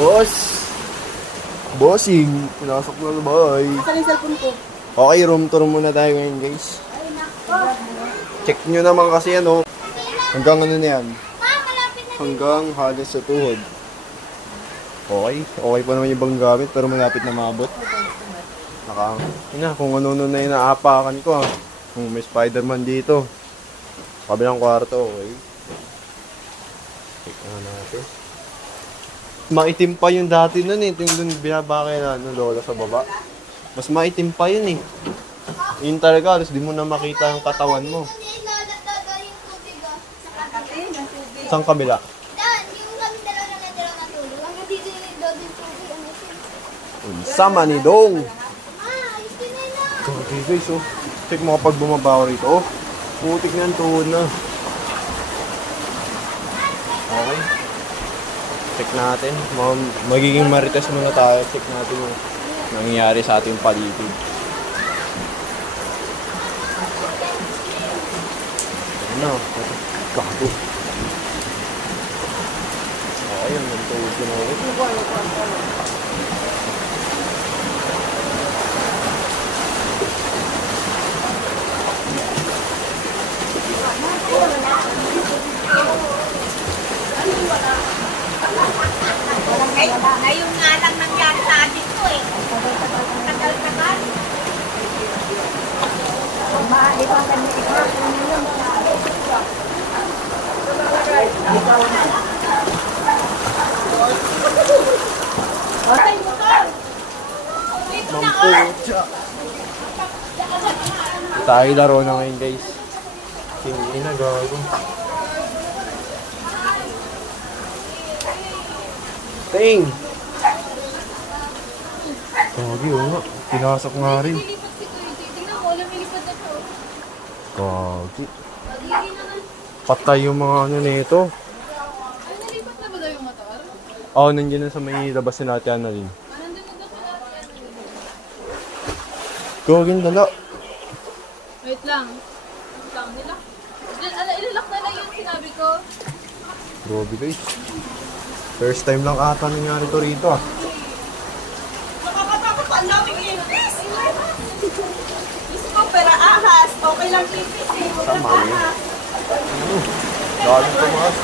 Boss! Bossing! Pinasok na na boy. Saan yung cellphone ko? Okay, room tour muna tayo ngayon guys. Check nyo naman kasi ano. Hanggang ano na yan? Hanggang halos sa tuhod. Okay. Okay pa naman yung ibang gamit pero malapit na maabot. Kung ano-ano na yung naapakan ko. Kung may Spider-Man dito. Kabilang kwarto, okay. Check na natin. Maitim pa yung dati nun eh. Ito yung dun binabakay na lola sa baba. Mas maitim pa yun eh. Yun talaga, alas di mo na makita yung katawan mo. Saan kabila? Sama ni Dong. Okay guys, oh. Check mo kapag bumaba rito. Oh, putik na yung tuhod na. Okay. Check natin. Magiging marites muna tayo. Check natin yung nangyayari sa ating paligid. Ano? Gago. Ayun, yung tuhod ko na ulit. Ngayon nga lang nangyari sa atin to eh. Tagal-tagal. Mampucha. Tayo laro na ngayon guys. Hindi na gago. Ting! Gagi, oo nga. Pinasok nga rin. Tingnan mo, lumilipad na to. Gagi. Patay yung mga ano nito. Ay, nalipat na ba daw yung motor? Oo, nandiyan na sa may labas na natin Annalyn. Nandun na daw sa natin. Gagin dala. Wait lang. Wait lang, nilak. Ilalak na lang yung sinabi ko. Grabe guys. First time lang ata nangyari to rito ah. Nakakatakot pa ang daming ipis. Gusto ko pera ahas. Okay lang ipis eh. Huwag lang Tama yun. ahas. Galing tumaas.